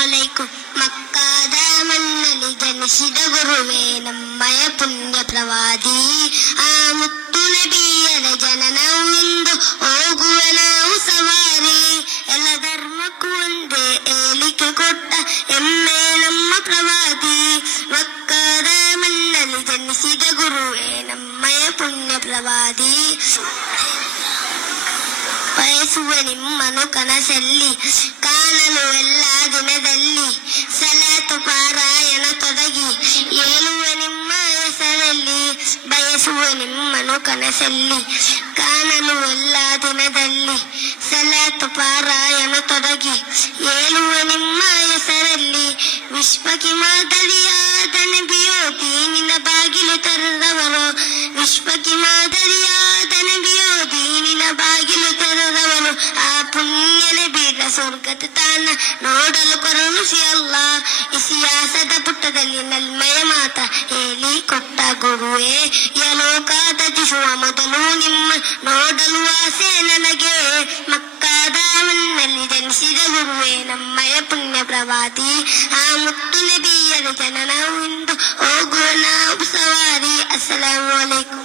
ಅಲೈಕುಂ. ಮಕ್ಕಾದ ಮಣ್ಣಲ್ಲಿ ಜನಿಸಿದ ಗುರುವೇ ನಮ್ಮಯ ಪುಣ್ಯ ಪ್ರವಾದಿ. ಆ ಮುತ್ತು ನಬಿಯರ ಜನನವಿಂದು ಹೋಗುವ ನಾವು ಸವಾರಿ. ಎಲ್ಲ ಧರ್ಮಕ್ಕೂ ಒಂದೇ ಏಳಿಕೆ ಕೊಟ್ಟ ಎಮ್ಮೆ ನಮ್ಮ ಪ್ರವಾದಿ. ಮಕ್ಕಾದ ಮಣ್ಣಲ್ಲಿ ಜನಿಸಿದ ಗುರುವೇ ನಮ್ಮಯ ಪುಣ್ಯ ಪ್ರವಾದಿ. ಬಯಸುವ ನಿಮ್ಮನು ಕನಸಲ್ಲಿ ಕಾಣಲು ಎಲ್ಲ ದಿನದಲ್ಲಿ ಸಲಾತು ಪಾರಾಯಣ ತೊಡಗಿ ಏಳುವ ನಿಮ್ಮ ಹೆಸರಲ್ಲಿ. ಬಯಸುವ ನಿಮ್ಮನು ಕನಸಲ್ಲಿ ಕಾಣಲು ಎಲ್ಲ ದಿನದಲ್ಲಿ ಸಲಾತು ಪಾರಾಯಣ ತೊಡಗಿ ಏಳುವ ನಿಮ್ಮ ಹೆಸರಲ್ಲಿ. ವಿಶ್ವಕ್ಕೆ ಮಾದರಿಯಾದ ನಬಿಯೋ ದೀನಿನ ಬಾಗಿಲು ತೆರೆದವರು. ವಿಶ್ವಕ್ಕೆ ಮಾದರಿಯಾದ ನಬಿಯೋ ದೀನಿನ ಬಾಗಿಲು ತೆರೆದವರು. ಆ ಪುಣ್ಯನ ಬೀಡ ಸ್ವರ್ಗದ ತಾಣ ನೋಡಲು ಕರುಣಿಸಿ ಅಲ್ಲ. ಇತಿಹಾಸದ ಪುಟದಲ್ಲಿ ನಲ್ಮೆಯ ಮಾತ ಹೇಳಿ ಕೊಟ್ಟ ಗುರುವೇ. ಯಲೋಕಾದ ತಿಸುವ ಮೊದಲು ನಿಮ್ಮ ನೋಡಲು ಆಸೆ ನನಗೆ. ಮಕ್ಕಾದ ಮಣ್ಣಲ್ಲಿ ಜನಿಸಿದ ಗುರುವೇ ನಮ್ಮಯ ಪುಣ್ಯ ಪ್ರವಾದಿ. ಆ ಮುತ್ತು ನಬಿಯರ ಜನನವಿಂದು ಹೋಗುವ ನಾವು ಸವಾರಿ. ಅಸ್ಸಲಾಮು ಅಲೈಕುಂ.